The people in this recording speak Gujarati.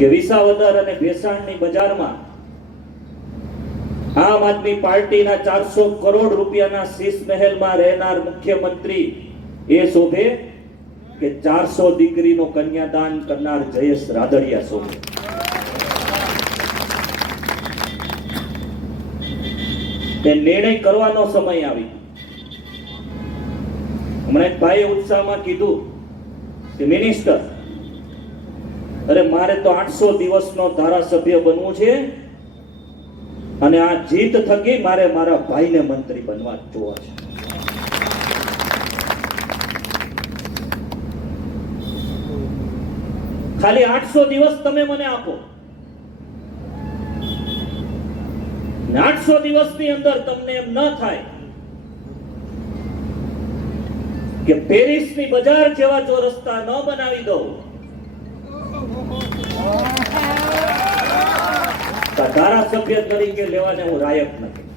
કે વિસાવદર અને ભેસાણની બજારમાં આમ આદમી પાર્ટીના 400 કરોડ રૂપિયાના શીશ મહેલમાં રહેનાર મુખ્યમંત્રી એ શોભે કે 400 દીકરીનો કન્યાદાન કરનાર જયેશ રાદડિયા શોભે? તે નિર્ણય કરવાનો સમય આવી. હમણાં એક ભાઈએ ઉત્સાહમાં કીધું કે મિનિસ્ટર, અરે મારે તો 800 દિવસનો ધારાસભ્ય બનવું છે અને આ જીત થકી મારે મારા ભાઈને મંત્રી બનવા જોવા છે. ખાલી 800 દિવસ તમે મને આપો, 800 દિવસની અંદર તમને એમ ન થાય કે પેરિસની બજાર જેવા જો રસ્તા ન બનાવી દઉં, ધારાસભ્ય તરીકે લેવાને હું લાયક નથી.